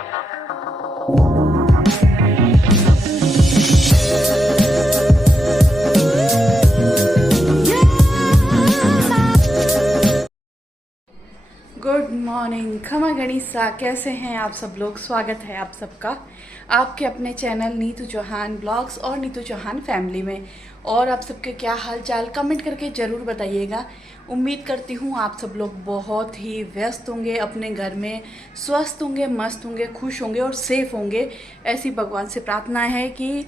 Good morning, खमा गणिसा। कैसे हैं आप सब लोग? स्वागत है आप सबका आपके अपने चैनल नीतू चौहान ब्लॉग्स और नीतू चौहान फैमिली में। और आप सबके क्या हाल चाल कमेंट करके ज़रूर बताइएगा। उम्मीद करती हूँ आप सब लोग बहुत ही व्यस्त होंगे, अपने घर में स्वस्थ होंगे, मस्त होंगे, खुश होंगे और सेफ होंगे। ऐसी भगवान से प्रार्थना है कि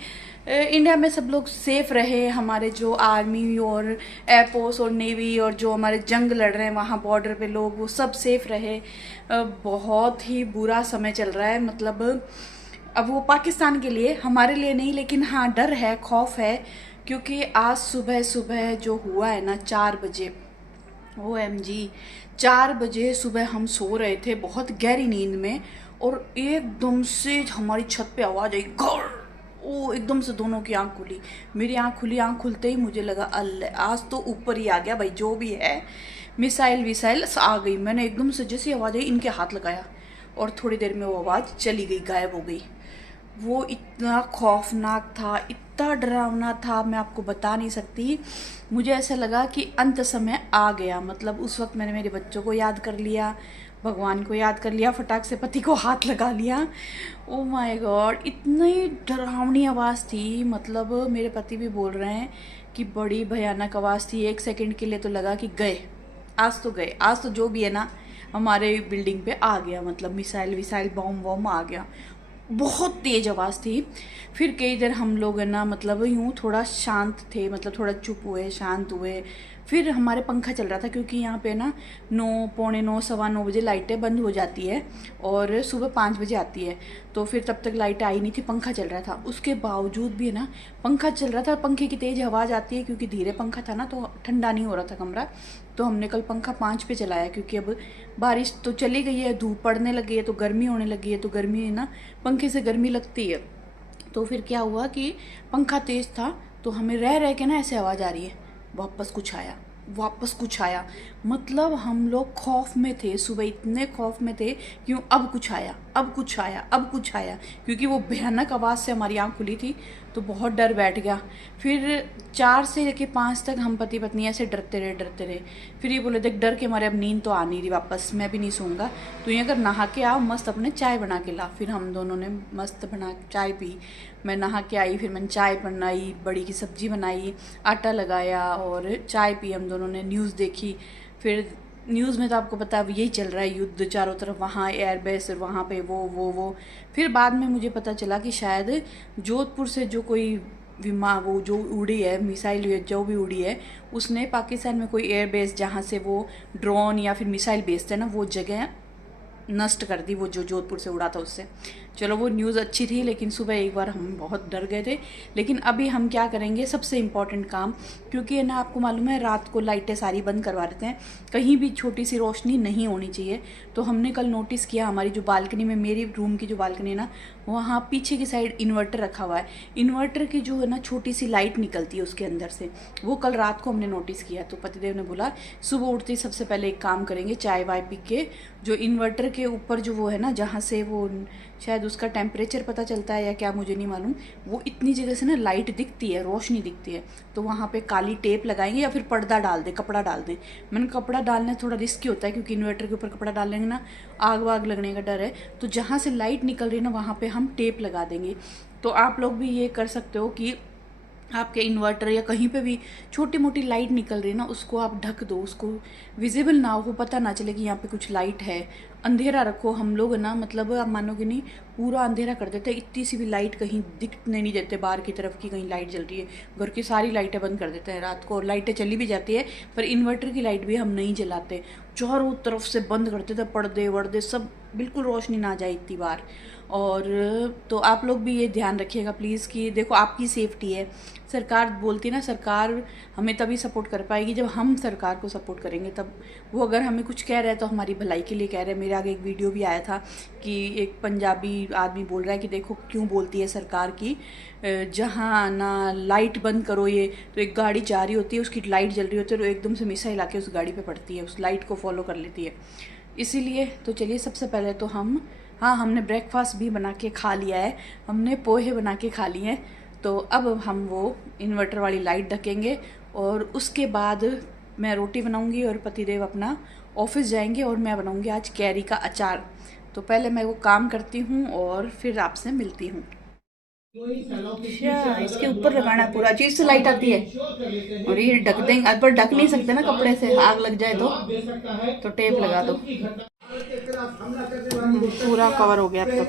इंडिया में सब लोग सेफ रहे। हमारे जो आर्मी और एयरफोर्स और नेवी और जो हमारे जंग लड़ रहे हैं वहाँ बॉर्डर पे लोग, वो सब सेफ रहे। बहुत ही बुरा समय चल रहा है, मतलब अब वो पाकिस्तान के लिए, हमारे लिए नहीं, लेकिन हाँ डर है, खौफ है। क्योंकि आज सुबह सुबह जो हुआ है ना 4 बजे, OMG 4 बजे सुबह हम सो रहे थे बहुत गहरी नींद में, और एकदम से हमारी छत पे आवाज़ आई, घर। ओ एकदम से दोनों की आंख खुली, मेरी आंख खुली। आंख खुलते ही मुझे लगा अल्लाह आज तो ऊपर ही आ गया भाई, जो भी है मिसाइल विसाइल आ गई। मैंने एकदम से जैसी आवाज़ आई इनके हाथ लगाया, और थोड़ी देर में वो आवाज़ चली गई, गायब हो गई। वो इतना खौफनाक था, इतना डरावना था, मैं आपको बता नहीं सकती। मुझे ऐसा लगा कि अंत समय आ गया। मतलब उस वक्त मैंने मेरे बच्चों को याद कर लिया, भगवान को याद कर लिया, फटाक से पति को हाथ लगा लिया। ओ माय गॉड, इतनी डरावनी आवाज़ थी। मतलब मेरे पति भी बोल रहे हैं कि बड़ी भयानक आवाज़ थी। 1 सेकंड के लिए तो लगा कि गए, आज तो गए, आज तो जो भी है ना हमारे बिल्डिंग पे आ गया, मतलब मिसाइल विसाइल बॉम्ब वॉम्ब आ गया। बहुत तेज़ आवाज़ थी। फिर कई देर हम लोग है ना, मतलब यूँ थोड़ा शांत थे, मतलब थोड़ा चुप हुए, शांत हुए। फिर हमारे पंखा चल रहा था, क्योंकि यहाँ पे ना 9, पौने 9, सवा 9 बजे लाइटें बंद हो जाती है और सुबह 5 बजे आती है। तो फिर तब तक लाइट आई नहीं थी, पंखा चल रहा था। उसके बावजूद भी है ना, पंखा चल रहा था, पंखे की तेज़ आवाज़ आती है, क्योंकि धीरे पंखा था ना तो ठंडा नहीं हो रहा था कमरा। तो हमने कल पंखा 5 पे चलाया, क्योंकि अब बारिश तो चली गई है, धूप पड़ने लगी है, तो गर्मी होने लगी है। तो गर्मी है ना, पंखे से गर्मी लगती है। तो फिर क्या हुआ कि पंखा तेज़ था, तो हमें रह रह के ना ऐसे आवाज़ आ रही है, वापस कुछ आया, वापस कुछ आया। मतलब हम लोग खौफ में थे, सुबह इतने खौफ में थे, क्यों अब कुछ आया, अब कुछ आया, अब कुछ आया। क्योंकि वो भयानक आवाज़ से हमारी आँख खुली थी, तो बहुत डर बैठ गया। फिर 4 से लेके 5 तक हम पति पत्नी ऐसे डरते रहे। फिर ये बोले, देख डर के हमारे अब नींद तो आ नहीं रही, वापस मैं भी नहीं सोऊंगा, तो ये अगर नहा के आओ, मस्त अपने चाय बना के ला। फिर हम दोनों ने मस्त बना चाय पी। मैं नहा के आई, फिर मैंने चाय बनाई, बड़ी की सब्ज़ी बनाई, आटा लगाया और चाय पी हम दोनों ने। न्यूज़ देखी। फिर न्यूज़ में तो आपको पता है अब यही चल रहा है, युद्ध चारों तरफ, वहाँ एयरबेस और वहाँ पे वो। फिर बाद में मुझे पता चला कि शायद जोधपुर से जो कोई विमान, वो जो उड़ी है मिसाइल, जो भी उड़ी है, उसने पाकिस्तान में कोई एयरबेस जहाँ से वो ड्रोन या फिर मिसाइल भेजते हैं ना, वो जगह नष्ट कर दी, वो जो जोधपुर से उड़ा था उससे। चलो वो न्यूज़ अच्छी थी, लेकिन सुबह एक बार हम बहुत डर गए थे। लेकिन अभी हम क्या करेंगे, सबसे इम्पॉर्टेंट काम, क्योंकि है ना आपको मालूम है रात को लाइटें सारी बंद करवा देते हैं, कहीं भी छोटी सी रोशनी नहीं होनी चाहिए। तो हमने कल नोटिस किया, हमारी जो बालकनी में, मेरी रूम की जो बालकनी है ना, वहाँ पीछे की साइड इन्वर्टर रखा हुआ है। इन्वर्टर की जो है ना छोटी सी लाइट निकलती है उसके अंदर से, वो कल रात को हमने नोटिस किया। तो पतिदेव ने बोला सुबह उठते ही सबसे पहले एक काम करेंगे, चाय वाय पी के जो इन्वर्टर के ऊपर जो वो है ना, जहाँ से वो शायद उसका टेम्परेचर पता चलता है या क्या मुझे नहीं मालूम, वो इतनी जगह से ना लाइट दिखती है, रोशनी दिखती है। तो वहाँ पे काली टेप लगाएंगे या फिर पर्दा डाल दें, कपड़ा डाल दें। मैंने कपड़ा डालना थोड़ा रिस्की होता है, क्योंकि इन्वर्टर के ऊपर कपड़ा डालेंगे ना आग वाग लगने का डर है। तो जहाँ से लाइट निकल रही है ना वहाँ पे हम टेप लगा देंगे। तो आप लोग भी ये कर सकते हो कि आपके इन्वर्टर या कहीं पे भी छोटी मोटी लाइट निकल रही है ना, उसको आप ढक दो, उसको विजिबल ना हो, पता ना चले कि यहाँ पे कुछ लाइट है। अंधेरा रखो। हम लोग ना, मतलब आप मानोगे नहीं, पूरा अंधेरा कर देते हैं, इतनी सी भी लाइट कहीं दिखने नहीं देते बाहर की तरफ की कहीं लाइट जल रही है। घर की सारी लाइटें बंद कर देते हैं रात को, और लाइटें चली भी जाती है पर इन्वर्टर की लाइट भी हम नहीं जलाते, चारों तरफ से बंद कर देते, पर्दे वर्दे सब, बिल्कुल रोशनी ना जाए इतनी बार। और तो आप लोग भी ये ध्यान रखिएगा प्लीज़ कि देखो आपकी सेफ्टी है। सरकार बोलती है ना, सरकार हमें तभी सपोर्ट कर पाएगी जब हम सरकार को सपोर्ट करेंगे, तब वो अगर हमें कुछ कह रहे हैं तो हमारी भलाई के लिए कह रहे हैं। मेरे आगे एक वीडियो भी आया था कि एक पंजाबी आदमी बोल रहा है कि देखो क्यों बोलती है सरकार की, जहाँ ना लाइट बंद करो ये, तो एक गाड़ी जा रही होती है, उसकी लाइट जल रही होती है, तो एकदम से मिसाइल आके उस गाड़ी पे पड़ती है, उस लाइट को फॉलो कर लेती है। इसीलिए तो चलिए सबसे पहले तो हम हाँ, हमने ब्रेकफास्ट भी बना के खा लिया है, हमने पोहे बना के खा लिए हैं। तो अब हम वो इन्वर्टर वाली लाइट ढकेंगे और उसके बाद मैं रोटी बनाऊंगी और पतिदेव अपना ऑफिस जाएंगे और मैं बनाऊंगी आज कैरी का अचार। तो पहले मैं वो काम करती हूँ और फिर आपसे मिलती हूँ। अच्छा, इसके ऊपर लगाना है, पूरा अजीब से लाइट आती है और ये ढक देंगे, पर ढक नहीं सकते ना कपड़े से, आग लग जाए तो टेप लगा दो। पूरा कवर हो गया अब तक।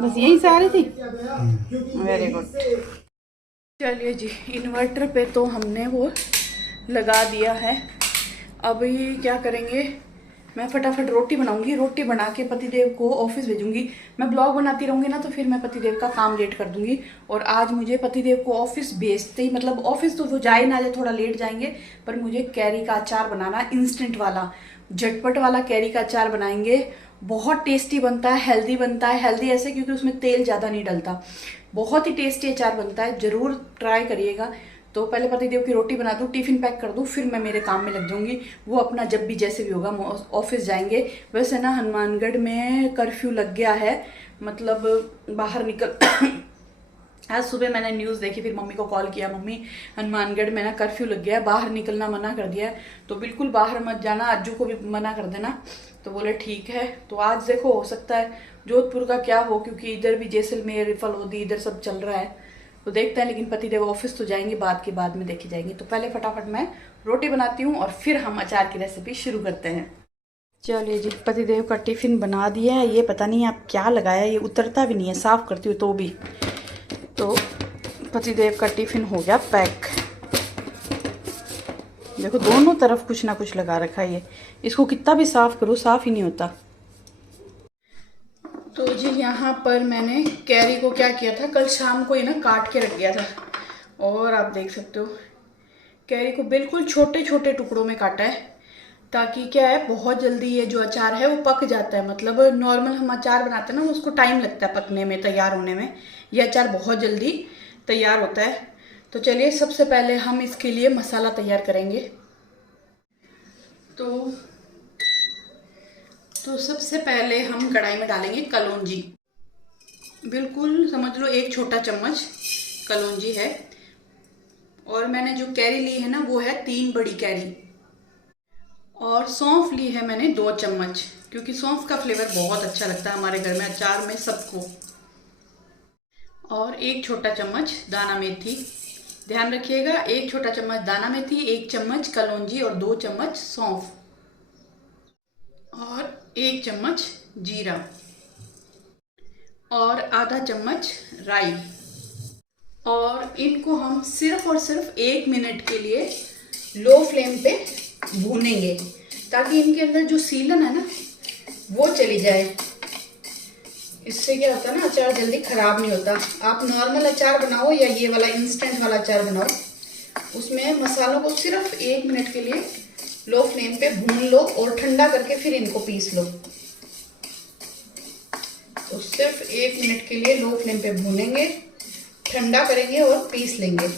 बस यही से आ रही थी। Very good. चलिए जी, इन्वर्टर पे तो हमने वो लगा दिया है। अभी क्या करेंगे, मैं फटाफट रोटी बनाऊंगी, रोटी बना के पतिदेव को ऑफिस भेजूंगी। मैं ब्लॉग बनाती रहूंगी ना तो फिर मैं पतिदेव का काम लेट कर दूंगी। और आज मुझे पतिदेव को ऑफिस भेजते ही, मतलब ऑफिस तो वो जाए ना जाए, थोड़ा लेट जाएंगे, पर मुझे कैरी का अचार बनाना, इंस्टेंट वाला, झटपट वाला कैरी का अचार बनाएंगे। बहुत टेस्टी बनता है, हेल्दी बनता है। हेल्दी ऐसे क्योंकि उसमें तेल ज़्यादा नहीं डलता। बहुत ही टेस्टी अचार बनता है, ज़रूर ट्राई करिएगा। तो पहले पतिदेव की रोटी बना दूँ, टिफिन पैक कर दूँ, फिर मैं मेरे काम में लग जाऊंगी। वो अपना जब भी जैसे भी होगा ऑफिस जाएंगे। वैसे ना हनुमानगढ़ में कर्फ्यू लग गया है, मतलब बाहर निकल आज सुबह मैंने न्यूज़ देखी, फिर मम्मी को कॉल किया, मम्मी हनुमानगढ़ में ना कर्फ्यू लग गया है, बाहर निकलना मना कर दिया है, तो बिल्कुल बाहर मत जाना, अज्जू को भी मना कर देना। तो बोले ठीक है। तो आज देखो, हो सकता है जोधपुर का क्या हो, क्योंकि इधर भी जैसलमेर, फलौदी, इधर सब चल रहा है, तो देखते हैं। लेकिन पतिदेव ऑफिस तो जाएंगे, बाद में देखी जाएंगी। तो पहले फटाफट मैं रोटी बनाती हूँ और फिर हम अचार की रेसिपी शुरू करते हैं। चलिए जी, पतिदेव का टिफिन बना दिया है। ये पता नहीं आप क्या लगाया, ये उतरता भी नहीं है, साफ करती हूँ तो भी। तो पतिदेव का टिफिन हो गया पैक। देखो दोनों तरफ कुछ ना कुछ लगा रखा है ये, इसको कितना भी साफ करो साफ ही नहीं होता। तो जी यहाँ पर मैंने कैरी को क्या किया था, कल शाम को ही ना काट के रख दिया था, और आप देख सकते हो कैरी को बिल्कुल छोटे छोटे टुकड़ों में काटा है, ताकि क्या है, बहुत जल्दी ये जो अचार है वो पक जाता है। मतलब नॉर्मल हम अचार बनाते हैं ना, उसको टाइम लगता है पकने में, तैयार होने में। ये अचार बहुत जल्दी तैयार होता है। तो चलिए सबसे पहले हम इसके लिए मसाला तैयार करेंगे। तो सबसे पहले हम कढ़ाई में डालेंगे कलौंजी, बिल्कुल समझ लो 1 छोटा चम्मच कलौंजी है। और मैंने जो कैरी ली है ना, वो है 3 बड़ी कैरी। और सौंफ ली है मैंने 2 चम्मच, क्योंकि सौंफ का फ्लेवर बहुत अच्छा लगता है हमारे घर में अचार में सबको। और 1 छोटा चम्मच दाना मेथी, ध्यान रखिएगा, 1 छोटा चम्मच दाना मेथी, 1 चम्मच कलौंजी और 2 चम्मच सौंफ, और 1 चम्मच जीरा, और आधा चम्मच राई। और इनको हम सिर्फ और सिर्फ 1 मिनट के लिए लो फ्लेम पे भूनेंगे, ताकि इनके अंदर जो सीलन है ना वो चली जाए। इससे क्या होता है ना, अचार जल्दी खराब नहीं होता। आप नॉर्मल अचार बनाओ या ये वाला इंस्टेंट वाला अचार बनाओ, उसमें मसालों को सिर्फ 1 मिनट के लिए लो फ्लेम पे भून लो और ठंडा करके फिर इनको पीस लो। तो सिर्फ 1 मिनट के लिए लो फ्लेम पे भूनेंगे, ठंडा करेंगे और पीस लेंगे।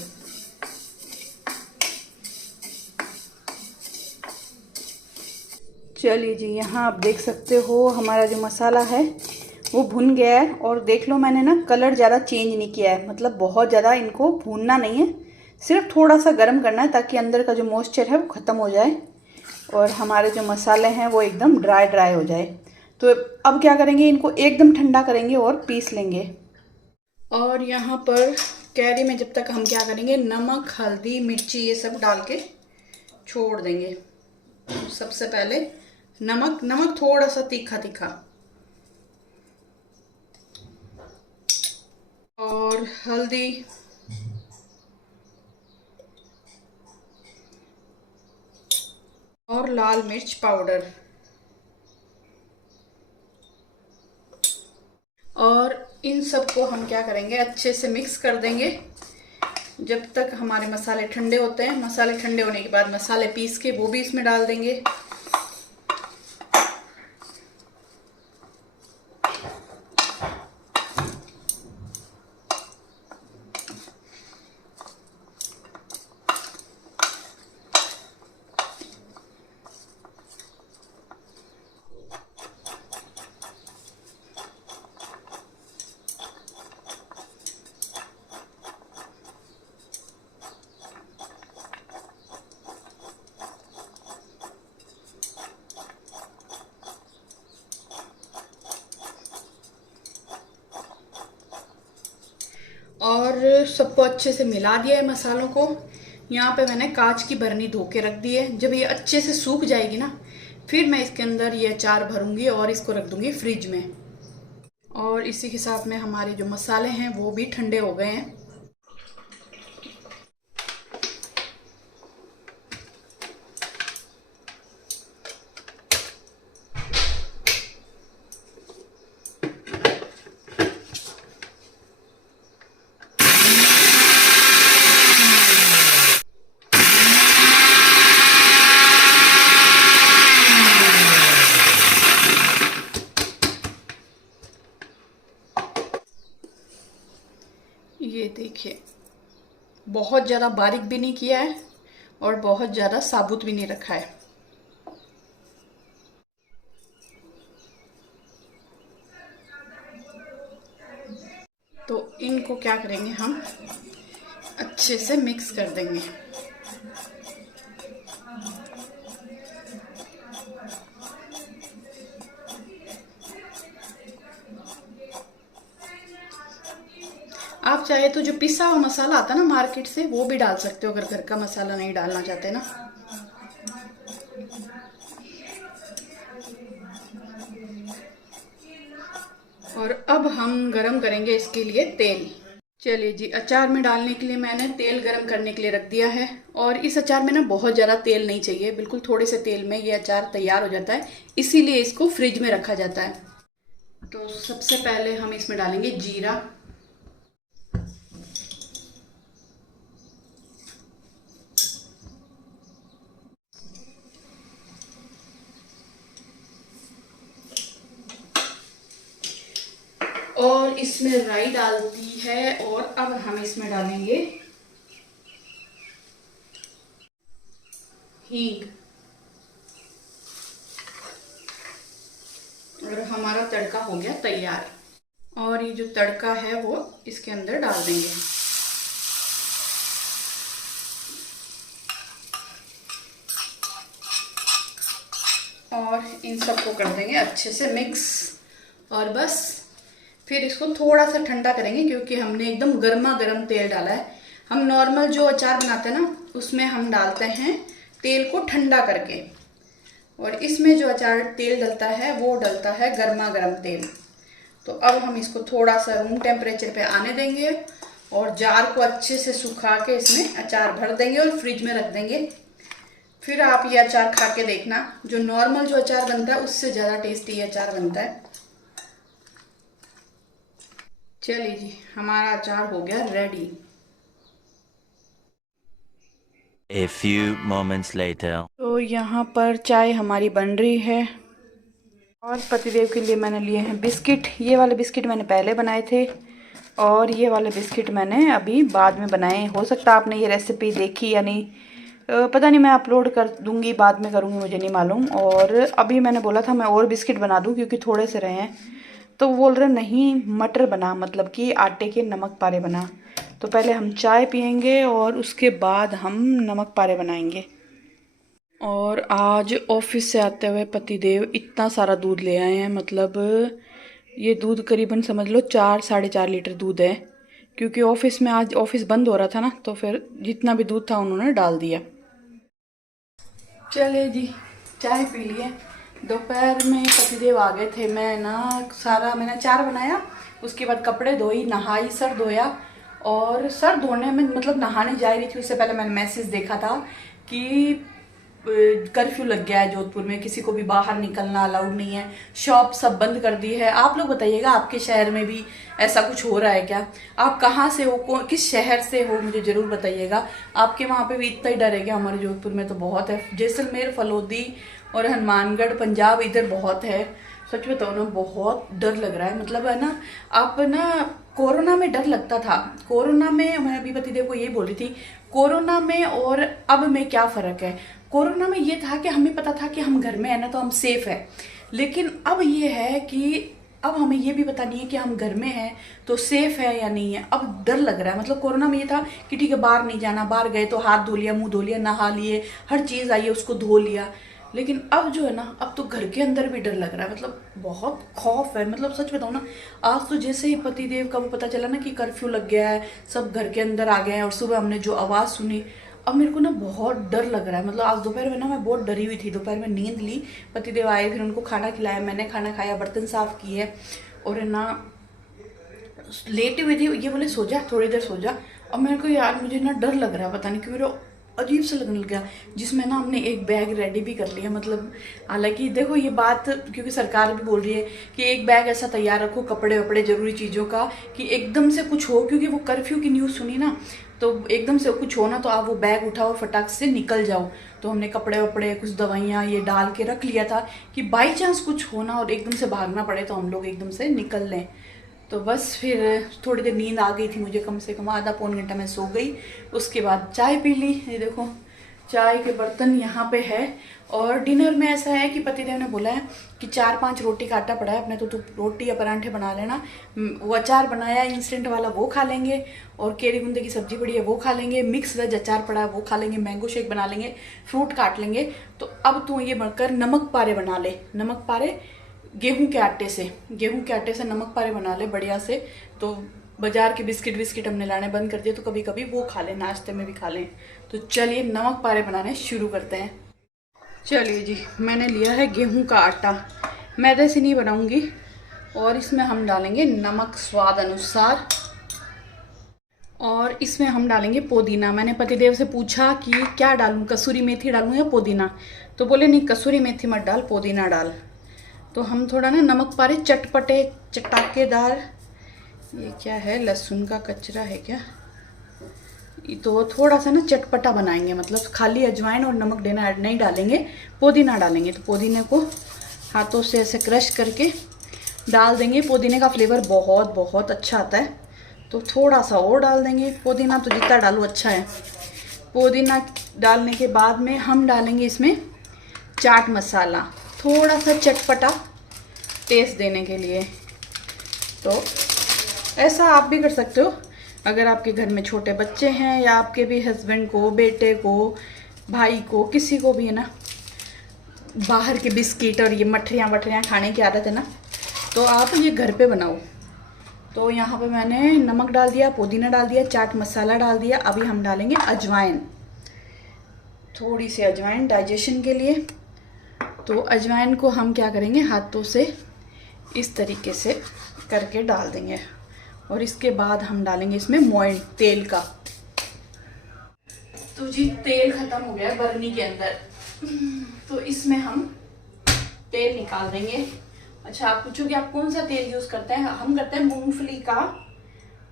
चलिए जी, यहाँ आप देख सकते हो हमारा जो मसाला है वो भुन गया है। और देख लो, मैंने ना कलर ज़्यादा चेंज नहीं किया है, मतलब बहुत ज़्यादा इनको भूनना नहीं है, सिर्फ थोड़ा सा गर्म करना है, ताकि अंदर का जो मॉइस्चर है वो ख़त्म हो जाए और हमारे जो मसाले हैं वो एकदम ड्राई ड्राई हो जाए। तो अब क्या करेंगे, इनको एकदम ठंडा करेंगे और पीस लेंगे। और यहाँ पर कैरी में जब तक हम क्या करेंगे, नमक, हल्दी, मिर्ची ये सब डाल के छोड़ देंगे। सबसे पहले नमक थोड़ा सा तीखा तीखा, और हल्दी, और लाल मिर्च पाउडर, और इन सबको हम क्या करेंगे, अच्छे से मिक्स कर देंगे जब तक हमारे मसाले ठंडे होते हैं। मसाले ठंडे होने के बाद मसाले पीस के वो भी इसमें डाल देंगे। और सबको अच्छे से मिला दिया है मसालों को। यहाँ पे मैंने कांच की बरनी धो के रख दी है। जब ये अच्छे से सूख जाएगी ना, फिर मैं इसके अंदर ये अचार भरूंगी और इसको रख दूंगी फ्रिज में। और इसी के साथ में हमारे जो मसाले हैं वो भी ठंडे हो गए हैं। ये देखिए, बहुत ज़्यादा बारीक भी नहीं किया है और बहुत ज़्यादा साबुत भी नहीं रखा है। तो इनको क्या करेंगे, हम अच्छे से मिक्स कर देंगे। आप चाहे तो जो पिसा हुआ मसाला आता है ना मार्केट से, वो भी डाल सकते हो अगर घर का मसाला नहीं डालना चाहते ना। और अब हम गरम करेंगे इसके लिए तेल। चलिए जी, अचार में डालने के लिए मैंने तेल गरम करने के लिए रख दिया है। और इस अचार में ना बहुत ज़्यादा तेल नहीं चाहिए, बिल्कुल थोड़े से तेल में ये अचार तैयार हो जाता है, इसीलिए इसको फ्रिज में रखा जाता है। तो सबसे पहले हम इसमें डालेंगे जीरा। और इसमें राई डाल दी है। और अब हम इसमें डालेंगे हींग। और हमारा तड़का हो गया तैयार। और ये जो तड़का है वो इसके अंदर डाल देंगे। और इन सबको कर देंगे अच्छे से मिक्स। और बस फिर इसको थोड़ा सा ठंडा करेंगे, क्योंकि हमने एकदम गर्मा गर्म तेल डाला है। हम नॉर्मल जो अचार बनाते हैं ना, उसमें हम डालते हैं तेल को ठंडा करके, और इसमें जो अचार तेल डलता है वो डलता है गर्मा गर्म तेल। तो अब हम इसको थोड़ा सा रूम टेम्परेचर पे आने देंगे और जार को अच्छे से सुखा के इसमें अचार भर देंगे और फ्रिज में रख देंगे। फिर आप ये अचार खा के देखना, जो नॉर्मल जो अचार बनता है उससे ज़्यादा टेस्टी ये अचार बनता है। चलिए जी, हमारा अचार हो गया ready. A few moments later. तो यहाँ पर चाय हमारी बन रही है और पतिदेव के लिए मैंने लिए हैं बिस्किट। ये वाले बिस्किट मैंने पहले बनाए थे और ये वाले बिस्किट मैंने अभी बाद में बनाए। हो सकता है आपने ये रेसिपी देखी या नहीं, पता नहीं, मैं अपलोड कर दूँगी, बाद में करूँगी, मुझे नहीं मालूम। और अभी मैंने बोला था मैं और बिस्किट बना दूँ क्योंकि थोड़े से रहे हैं, तो बोल रहे नहीं मटर बना, मतलब कि आटे के नमक पारे बना। तो पहले हम चाय पियेंगे और उसके बाद हम नमक पारे बनाएंगे। और आज ऑफिस से आते हुए पतिदेव इतना सारा दूध ले आए हैं, मतलब ये दूध करीबन समझ लो 4-4.5 लीटर दूध है, क्योंकि ऑफिस में आज ऑफिस बंद हो रहा था ना, तो फिर जितना भी दूध था उन्होंने डाल दिया। चले जी, चाय पी लिए। दोपहर में पतिदेव आ गए थे, मैंने अचार बनाया, उसके बाद कपड़े धोई, नहाई, सर धोया। और सर धोने में मतलब नहाने जा रही थी उससे पहले मैंने मैसेज देखा था कि कर्फ्यू लग गया है जोधपुर में, किसी को भी बाहर निकलना अलाउड नहीं है, शॉप सब बंद कर दी है। आप लोग बताइएगा आपके शहर में भी ऐसा कुछ हो रहा है क्या? आप कहाँ से हो, किस शहर से हो, मुझे ज़रूर बताइएगा। आपके वहाँ पे भी इतना ही डर है क्या? हमारे जोधपुर में तो बहुत है। जैसलमेर, फलोदी और हनुमानगढ़, पंजाब, इधर बहुत है। सच बताओ ना, बहुत डर लग रहा है। मतलब है ना, आप ना कोरोना में डर लगता था, कोरोना में मैं अभी पतिदेव को ये बोल रही थी, कोरोना में और अब में क्या फ़र्क है। कोरोना में ये था कि हमें पता था कि हम घर में है ना तो हम सेफ है, लेकिन अब ये है कि अब हमें ये भी पता नहीं है कि हम घर में हैं तो सेफ है या नहीं है। अब डर लग रहा है। मतलब कोरोना में ये था कि ठीक है बाहर नहीं जाना, बाहर गए तो हाथ धो लिया, मुंह धो लिया, नहा लिए, हर चीज़ आई है उसको धो लिया। लेकिन अब जो है ना, अब तो घर के अंदर भी डर लग रहा है, मतलब बहुत खौफ है। मतलब सच बताऊँ ना, आज तो जैसे ही पतिदेव का वो पता चला ना कि कर्फ्यू लग गया है, सब घर के अंदर आ गए हैं, और सुबह हमने जो आवाज़ सुनी, अब मेरे को ना बहुत डर लग रहा है। मतलब आज दोपहर में ना मैं बहुत डरी हुई थी। दोपहर में नींद ली, पतिदेव आए, फिर उनको खाना खिलाया, मैंने खाना खाया, बर्तन साफ किए, और है ना लेटी हुई थी। ये बोले सो जा, थोड़ी देर सो जा। अब मेरे को यार मुझे ना डर लग रहा है, पता नहीं क्यों मेरा अजीब सा लगने लग गया, जिसमें ना हमने एक बैग रेडी भी कर लिया। मतलब हालांकि देखो ये बात, क्योंकि सरकार भी बोल रही है कि एक बैग ऐसा तैयार रखो कपड़े वपड़े जरूरी चीज़ों का, कि एकदम से कुछ हो, क्योंकि वो कर्फ्यू की न्यूज़ सुनी ना, तो एकदम से कुछ हो ना तो आप वो बैग उठाओ और फटाक से निकल जाओ। तो हमने कपड़े वपड़े कुछ दवाइयाँ ये डाल के रख लिया था कि बाई चांस कुछ हो ना और एकदम से भागना पड़े तो हम लोग एकदम से निकल लें। तो बस फिर थोड़ी देर नींद आ गई थी मुझे, कम से कम आधा पौन घंटा मैं सो गई। उसके बाद चाय पी ली। ये देखो चाय के बर्तन यहाँ पे है। और डिनर में ऐसा है कि पतिदेव ने बोला है कि 4-5 रोटी का आटा पड़ा है अपने, तो रोटी या परांठे बना लेना। वो अचार बनाया इंस्टेंट वाला, वो खा लेंगे, और केरी गुंदे की सब्जी पड़ी है वो खा लेंगे, मिक्स वेज अचार पड़ा है वो खा लेंगे, मैंगो शेक बना लेंगे, फ्रूट काट लेंगे। तो अब तू ये बनकर नमक पारे बना ले, नमक पारे गेहूं के आटे से नमक पारे बना ले बढ़िया से। तो बाजार के बिस्किट हमने लाने बंद कर दिए, तो कभी कभी वो खा लें, नाश्ते में भी खा लें। तो चलिए नमक पारे बनाने शुरू करते हैं। चलिए जी, मैंने लिया है गेहूं का आटा, मैदे से नहीं बनाऊंगी, और इसमें हम डालेंगे नमक स्वाद अनुसार, और इसमें हम डालेंगे पुदीना। मैंने पतिदेव से पूछा कि क्या डालूं, कसूरी मेथी डालूं या पुदीना, तो बोले नहीं कसूरी मेथी मत डाल, पुदीना डाल। तो हम थोड़ा ना नमक पारे चटपटे चटाकेदार, ये क्या है लहसुन का कचरा है क्या, तो थोड़ा सा ना चटपटा बनाएंगे। मतलब खाली अजवाइन और नमक देना नहीं डालेंगे, पुदीना डालेंगे। तो पुदीने को हाथों से ऐसे क्रश करके डाल देंगे। पुदीने का फ्लेवर बहुत बहुत अच्छा आता है, तो थोड़ा सा और डाल देंगे पुदीना। तो जितना डालो अच्छा है। पुदीना डालने के बाद में हम डालेंगे इसमें चाट मसाला, थोड़ा सा चटपटा टेस्ट देने के लिए। तो ऐसा आप भी कर सकते हो अगर आपके घर में छोटे बच्चे हैं, या आपके भी हस्बैंड को, बेटे को, भाई को, किसी को भी है ना बाहर के बिस्किट और ये मठरियाँ वठरियाँ खाने की आदत है ना, तो आप ये घर पे बनाओ। तो यहाँ पे मैंने नमक डाल दिया, पुदीना डाल दिया, चाट मसाला डाल दिया। अभी हम डालेंगे अजवाइन, थोड़ी सी अजवाइन डाइजेशन के लिए। तो अजवाइन को हम क्या करेंगे, हाथों से इस तरीके से करके डाल देंगे, और इसके बाद हम डालेंगे इसमें मोइन तेल का। तो जी तेल खत्म हो गया बर्नी के अंदर, तो इसमें हम तेल निकाल देंगे। अच्छा, आप पूछोगे आप कौन सा तेल यूज करते हैं? हम करते हैं मूंगफली का,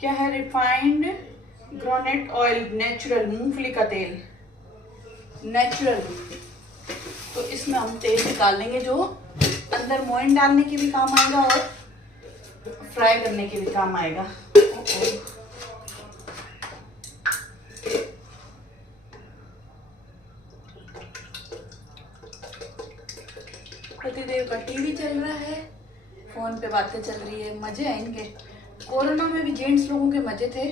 क्या है, रिफाइंड ग्राउंडनट ऑयल, नेचुरल मूंगफली का तेल, नेचुरल। तो इसमें हम तेल निकाल लेंगे, जो अंदर मोइन डालने के भी काम आएगा और फ्राई करने के भी काम आएगा। पतिदेव का टीवी चल रहा है, फोन पे बातें चल रही है, मजे आएंगे। कोरोना में भी जेंट्स लोगों के मजे थे।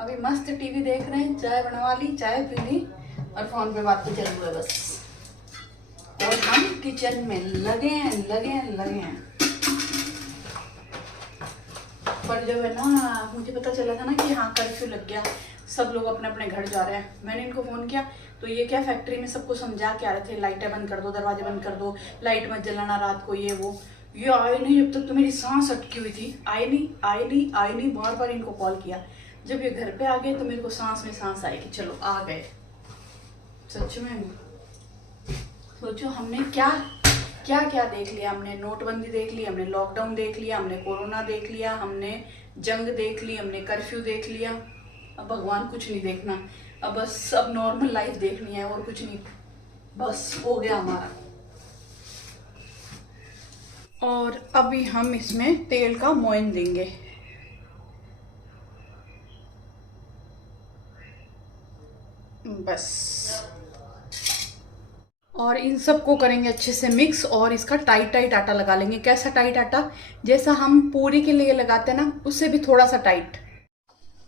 अभी मस्त टीवी देख रहे हैं, चाय बनवा ली, चाय पी ली, और फोन पे बातें चल रही है बस। और हम किचन में लगे हैं। पर जब है ना मुझे पता चला था ना कि हाँ कर्फ्यू लग गया, सब लोग अपने अपने घर जा रहे हैं, मैंने इनको फ़ोन किया। तो ये क्या फैक्ट्री में सबको समझा के आ रहे थे, लाइटें बंद कर दो, दरवाजे बंद कर दो, लाइट मत जलाना रात को, ये वो। ये आए नहीं, जब तक तो मेरी सांस अटकी हुई थी, आए नहीं। बार बार इनको कॉल किया। जब ये घर पे आ गए तो मेरे को सांस में सांस आई कि चलो आ गए। सच में सोचो हमने क्या क्या देख लिया। हमने नोटबंदी देख ली, हमने लॉकडाउन देख लिया, हमने कोरोना देख लिया, हमने जंग देख ली, हमने कर्फ्यू देख लिया। अब भगवान कुछ नहीं देखना, अब बस अब नॉर्मल लाइफ देखनी है, और कुछ नहीं, बस हो गया हमारा। और अभी हम इसमें तेल का मोइन देंगे। बस, और इन सबको करेंगे अच्छे से मिक्स, और इसका टाइट आटा लगा लेंगे। कैसा टाइट आटा, जैसा हम पूरी के लिए लगाते हैं ना, उससे भी थोड़ा सा टाइट।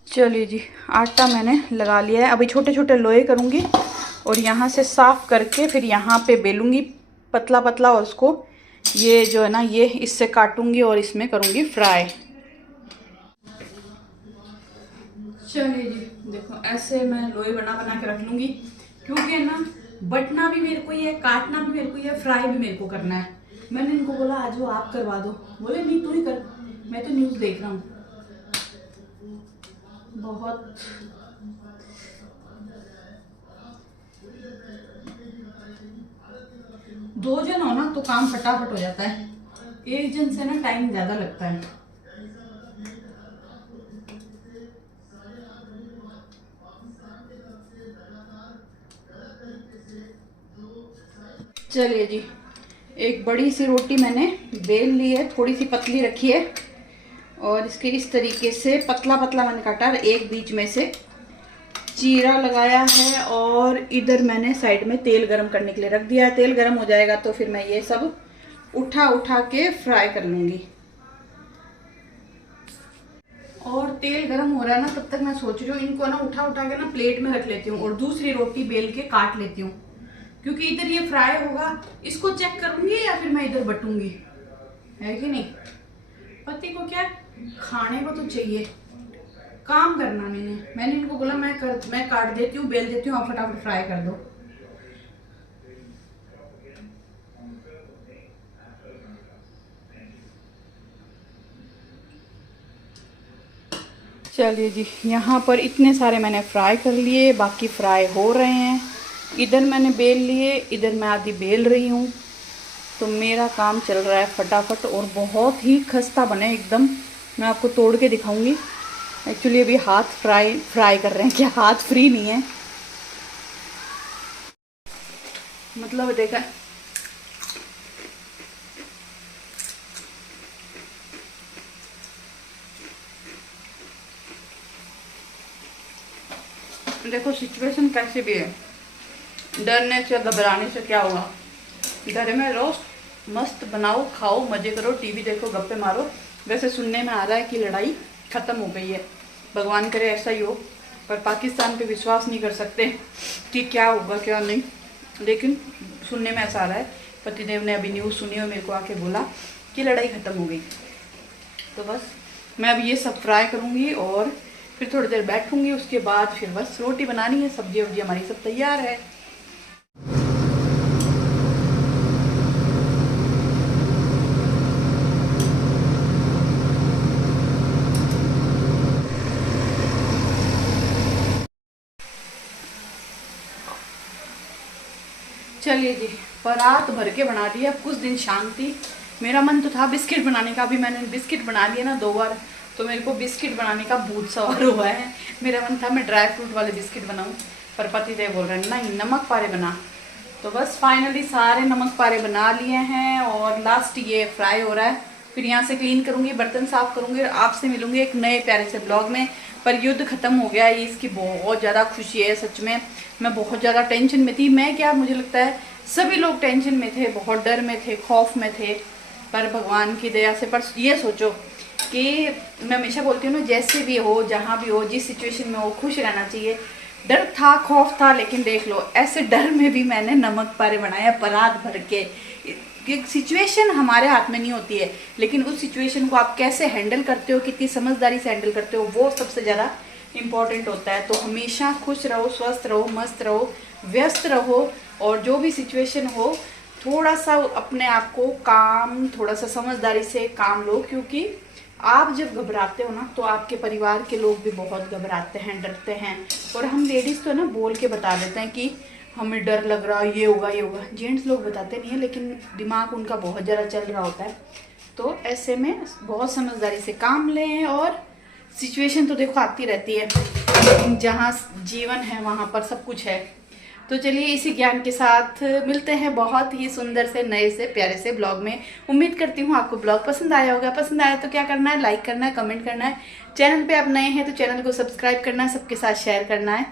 चलिए जी, आटा मैंने लगा लिया है। अभी छोटे छोटे लोए करूँगी और यहाँ से साफ़ करके फिर यहाँ पे बेलूँगी पतला पतला, और उसको ये जो है ना ये इससे काटूँगी और इसमें करूँगी फ्राई। चलिए जी, देखो ऐसे मैं लोई बना बना के रख लूँगी, क्योंकि है ना बटना भी मेरे को ही है, काटना भी मेरे को ही है, फ्राई भी मेरे को करना है। मैंने इनको बोला आज वो आप करवा दो, बोले नहीं तू ही कर, मैं तो न्यूज़ देख रहा हूँ। बहुत दो जन हो ना तो काम फटाफट हो जाता है, एक जन से ना टाइम ज़्यादा लगता है। चलिए जी, एक बड़ी सी रोटी मैंने बेल ली है, थोड़ी सी पतली रखी है, और इसके इस तरीके से पतला पतला मैंने काटा, एक बीच में से चीरा लगाया है, और इधर मैंने साइड में तेल गरम करने के लिए रख दिया है। तेल गरम हो जाएगा तो फिर मैं ये सब उठा उठा के फ्राई कर लूँगी। और तेल गरम हो रहा है ना, तब तक मैं सोच रही हूँ इनको ना उठा उठा के ना प्लेट में रख लेती हूँ और दूसरी रोटी बेल के काट लेती हूँ, क्योंकि इधर ये फ्राई होगा, इसको चेक करूंगी या फिर मैं इधर बटूंगी, है कि नहीं। पति को क्या खाने को तो चाहिए, काम करना नहीं है। मैंने इनको बोला मैं काट देती हूँ, बेल देती हूँ, आप फटाफट फ्राई कर दो। चलिए जी, यहाँ पर इतने सारे मैंने फ्राई कर लिए, बाकी फ्राई हो रहे हैं। इधर मैंने बेल लिए, इधर मैं आधी बेल रही हूँ, तो मेरा काम चल रहा है फटाफट, और बहुत ही खस्ता बने एकदम। मैं आपको तोड़ के दिखाऊंगी। एक्चुअली अभी हाथ फ्राई कर रहे हैं, क्या हाथ फ्री नहीं है, मतलब देखा देखो सिचुएशन कैसे भी है, डरने से घबराने से क्या होगा। घर में रहो, मस्त बनाओ, खाओ, मजे करो, टीवी देखो, गप्पे मारो। वैसे सुनने में आ रहा है कि लड़ाई ख़त्म हो गई है, भगवान करे ऐसा ही हो, पर पाकिस्तान पे विश्वास नहीं कर सकते कि क्या होगा क्या नहीं, लेकिन सुनने में ऐसा आ रहा है। पतिदेव ने अभी न्यूज़ सुनी और मेरे को आके बोला कि लड़ाई ख़त्म हो गई। तो बस मैं अब ये सब फ्राई करूँगी और फिर थोड़ी देर बैठूँगी, उसके बाद फिर बस रोटी बनानी है, सब्जी वब्जी हमारी सब तैयार है। चलिए जी, परात भर के बना दिया, कुछ दिन शांति। मेरा मन तो था बिस्किट बनाने का, अभी मैंने बिस्किट बना लिया ना 2 बार, तो मेरे को बिस्किट बनाने का भूत सवार हुआ है। मेरा मन था मैं ड्राई फ्रूट वाले बिस्किट बनाऊं, पर पतिदेव बोल रहे हैं नहीं नमक पारे बना। तो बस फाइनली सारे नमक पारे बना लिए हैं, और लास्ट ये फ्राई हो रहा है। फिर यहाँ से क्लीन करूँगी, बर्तन साफ़ करूँगी, और आपसे मिलूँगी एक नए प्यारे से ब्लॉग में। पर युद्ध ख़त्म हो गया, ये इसकी बहुत ज़्यादा खुशी है सच में। मैं बहुत ज़्यादा टेंशन में थी, मैं क्या मुझे लगता है सभी लोग टेंशन में थे, बहुत डर में थे, खौफ में थे, पर भगवान की दया से। पर ये सोचो कि मैं हमेशा बोलती हूँ ना, जैसे भी हो, जहाँ भी हो, जिस सिचुएशन में हो, खुश रहना चाहिए। डर था, खौफ था, लेकिन देख लो ऐसे डर में भी मैंने नमक पारे बनाया परात भर के। सिचुएशन हमारे हाथ में नहीं होती है, लेकिन उस सिचुएशन को आप कैसे हैंडल करते हो, कितनी समझदारी से हैंडल करते हो, वो सबसे ज़्यादा इम्पॉर्टेंट होता है। तो हमेशा खुश रहो, स्वस्थ रहो, मस्त रहो, व्यस्त रहो, और जो भी सिचुएशन हो थोड़ा सा अपने आप को काम, थोड़ा सा समझदारी से काम लो, क्योंकि आप जब घबराते हो ना तो आपके परिवार के लोग भी बहुत घबराते हैं, डरते हैं। और हम लेडीज़ तो ना बोल के बता देते हैं कि हमें डर लग रहा है, ये होगा ये होगा। जेंट्स लोग बताते नहीं है, लेकिन दिमाग उनका बहुत ज़्यादा चल रहा होता है। तो ऐसे में बहुत समझदारी से काम लें, और सिचुएशन तो देखो आती रहती है, जहाँ जीवन है वहाँ पर सब कुछ है। तो चलिए इसी ज्ञान के साथ मिलते हैं बहुत ही सुंदर से नए से प्यारे से ब्लॉग में। उम्मीद करती हूँ आपको ब्लॉग पसंद आया होगा। पसंद आया तो क्या करना है, लाइक करना है, कमेंट करना है। चैनल पे आप नए हैं तो चैनल को सब्सक्राइब करना है, सबके साथ शेयर करना है।